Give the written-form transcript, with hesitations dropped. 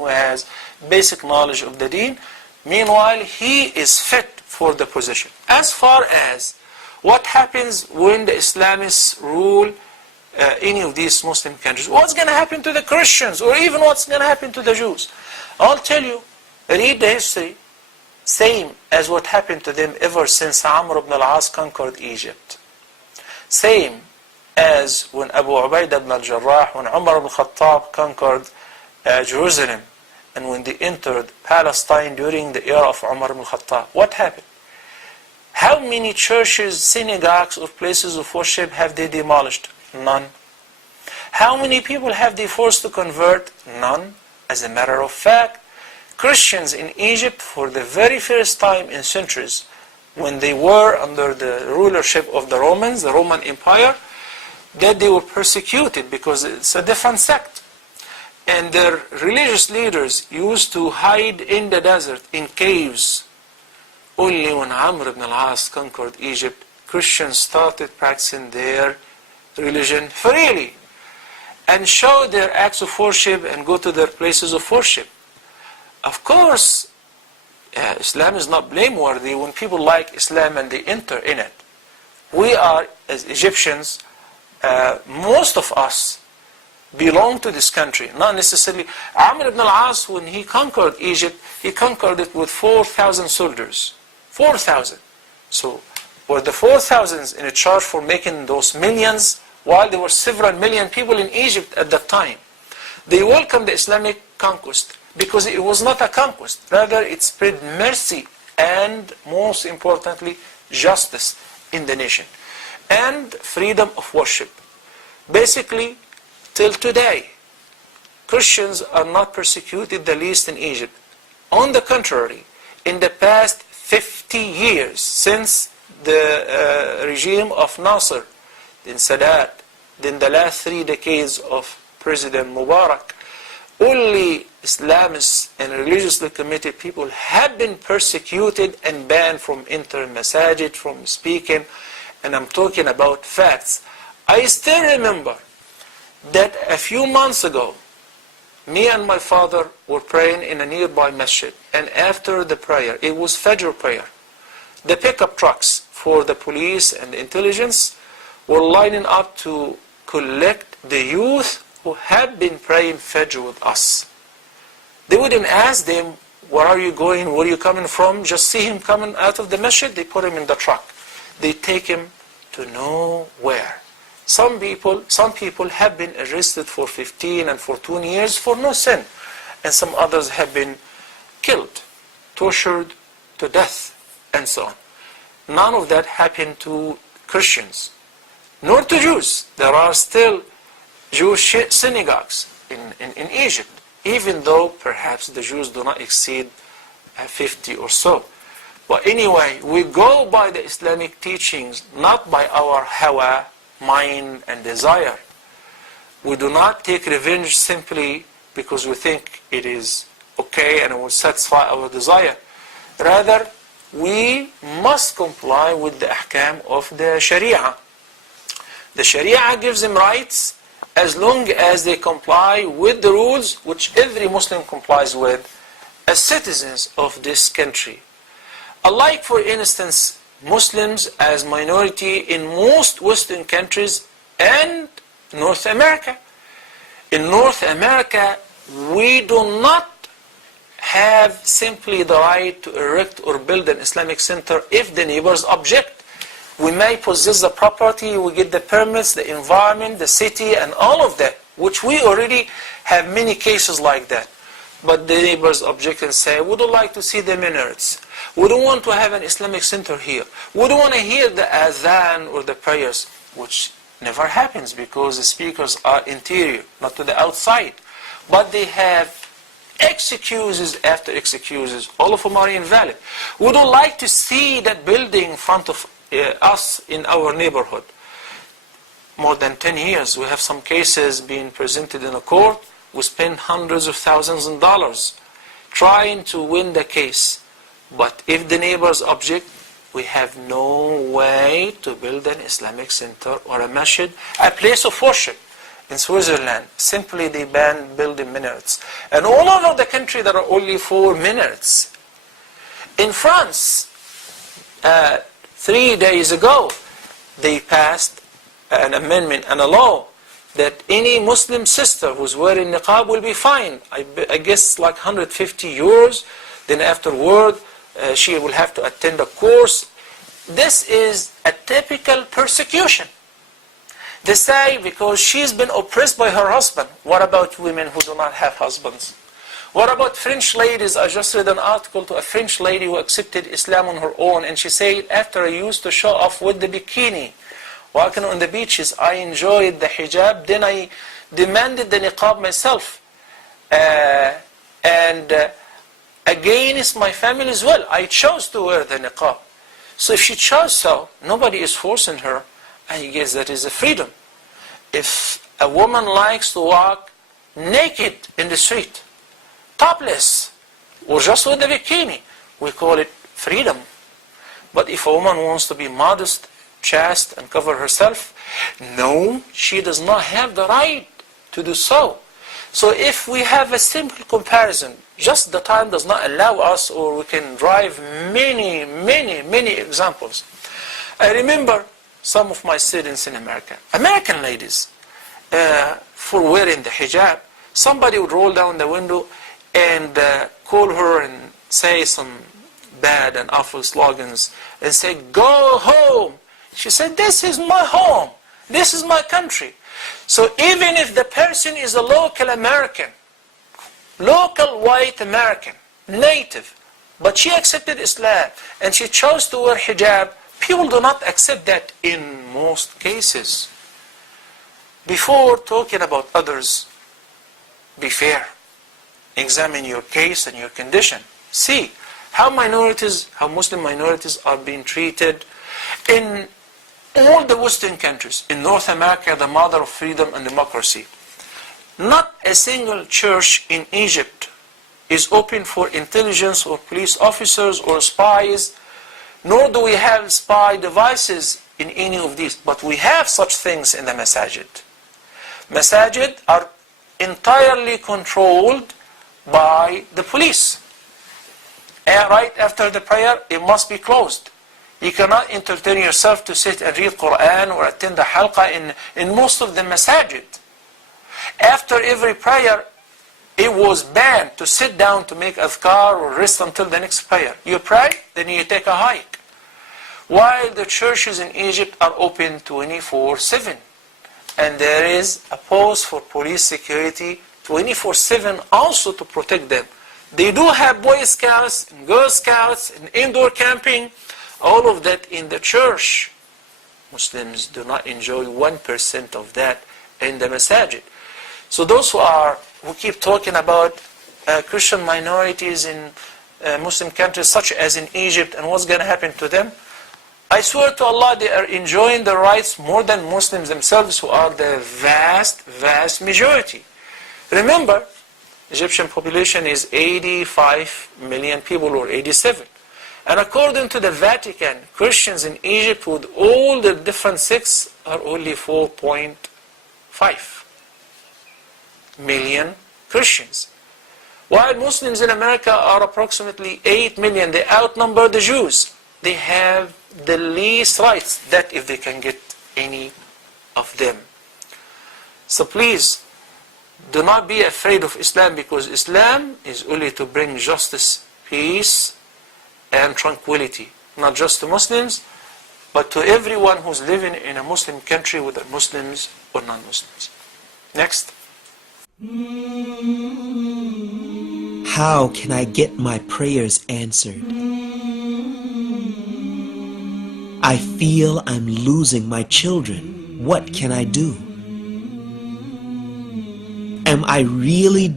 who has basic knowledge of the deen. Meanwhile, he is fit for the position. As far as what happens when the Islamists rule any of these Muslim countries, what's going to happen to the Christians, or even what's going to happen to the Jews? I'll tell you, read the history, same as what happened to them ever since Amr ibn al-As conquered Egypt. Same as when Abu Ubaidah ibn al-Jarrah, when Umar ibn al-Khattab conquered Jerusalem, and when they entered Palestine during the era of Umar ibn al-Khattab. What happened? How many churches, synagogues, or places of worship have they demolished? None. How many people have they forced to convert? None. As a matter of fact, Christians in Egypt, for the very first time in centuries, when they were under the rulership of the Romans, the Roman Empire, that they were persecuted because it's a different sect. And their religious leaders used to hide in the desert, in caves. Only when Amr ibn al-As conquered Egypt, Christians started practicing their religion freely and show their acts of worship and go to their places of worship. Of course, Islam is not blameworthy when people like Islam and they enter in it. We are, as Egyptians, most of us belong to this country, not necessarily. Amr ibn al-As, when he conquered Egypt, he conquered it with 4,000 soldiers. 4,000. So, were the 4,000 in a charge for making those millions, while there were several million people in Egypt at that time? They welcomed the Islamic conquest because it was not a conquest. Rather, it spread mercy and, most importantly, justice in the nation and freedom of worship. Basically, till today, Christians are not persecuted the least in Egypt. On the contrary, in the past 50 years, since the regime of Nasser, then Salah, then the last 3 decades of President Mubarak, only Islamists and religiously committed people have been persecuted and banned from entering masajid, from speaking, and I'm talking about facts. I still remember that a few months ago, me and my father were praying in a nearby masjid, and after the prayer, it was Fajr prayer, the pickup trucks for the police and the intelligence were lining up to collect the youth who had been praying Fajr with us. They wouldn't ask them, where are you going, where are you coming from? Just see him coming out of the masjid, they put him in the truck. They take him to nowhere. Some people have been arrested for 15 and 14 years for no sin. And some others have been killed, tortured to death, and so on. None of that happened to Christians, nor to Jews. There are still Jewish synagogues in Egypt, even though perhaps the Jews do not exceed 50 or so. But anyway, we go by the Islamic teachings, not by our hawa, mind and desire. We do not take revenge simply because we think it is okay and it will satisfy our desire. Rather, we must comply with the ahkam of the Sharia. The Sharia gives them rights as long as they comply with the rules which every Muslim complies with as citizens of this country. Unlike, for instance, Muslims as minority in most Western countries and North America. In North America, we do not have simply the right to erect or build an Islamic center if the neighbors object. We may possess the property, we get the permits, the environment, the city, and all of that, which we already have many cases like that. But the neighbors object and say, we don't like to see the minarets. We don't want to have an Islamic center here. We don't want to hear the adhan or the prayers, which never happens because the speakers are interior, not to the outside. But they have excuses after excuses. All of them are invalid. We don't like to see that building in front of us in our neighborhood. More than 10 years, we have some cases being presented in a court. We spend hundreds of thousands of dollars trying to win the case. But if the neighbors object, we have no way to build an Islamic center or a masjid, a place of worship. in Switzerland, simply they banned building minarets. And all over the country there are only 4 minarets. In France, 3 days ago, they passed an amendment and a law that any Muslim sister who's wearing niqab will be fined. I guess like 150 euros. Then afterward, she will have to attend a course. This is a typical persecution. They say because she's been oppressed by her husband. What about women who do not have husbands? What about French ladies? I just read an article to a French lady who accepted Islam on her own, and she said, after I used to show off with the bikini, walking on the beaches, I enjoyed the hijab, then I demanded the niqab myself. Against my family as well, I chose to wear the niqab. So if she chose so, nobody is forcing her. I guess that is a freedom. If a woman likes to walk naked in the street, topless, or just with a bikini, we call it freedom. But if a woman wants to be modest, chaste, and cover herself, no, she does not have the right to do so. So if we have a simple comparison, just the time does not allow us, or we can drive many examples. I remember some of my students in America, American ladies, for wearing the hijab, somebody would roll down the window and call her and say some bad and awful slogans and say, go home. She said, this is my home. This is my country. So even if the person is a local American, local white American, native, but she accepted Islam and she chose to wear hijab, people do not accept that in most cases. Before talking about others, be fair. Examine your case and your condition. See how Muslim minorities are being treated in all the Western countries. In North America, the mother of freedom and democracy. Not a single church in Egypt is open for intelligence or police officers or spies, nor do we have spy devices in any of these. But we have such things in the masajid. Masajid are entirely controlled by the police. And right after the prayer, it must be closed. You cannot entertain yourself to sit and read Quran or attend a halqa in most of the masajid. After every prayer, it was banned to sit down to make adhkar or rest until the next prayer. You pray, then you take a hike. While the churches in Egypt are open 24/7. And there is a post for police security 24/7 also to protect them. They do have Boy Scouts and Girl Scouts and indoor camping, all of that in the church. Muslims do not enjoy 1% of that in the masajid. So those who keep talking about Christian minorities in Muslim countries such as in Egypt and what's going to happen to them, I swear to Allah they are enjoying the rights more than Muslims themselves, who are the vast majority. Remember, Egyptian population is 85 million people, or 87. And according to the Vatican, Christians in Egypt with all the different sects are only 4.5 million Christians. While Muslims in America are approximately 8 million, they outnumber the Jews. They have the least rights, that if they can get any of them. So please, do not be afraid of Islam, because Islam is only to bring justice, peace, and tranquility, not just to Muslims, but to everyone who's living in a Muslim country, whether Muslims or non-Muslims. Next. How can I get my prayers answered? I feel I'm losing my children. What can I do? Am I really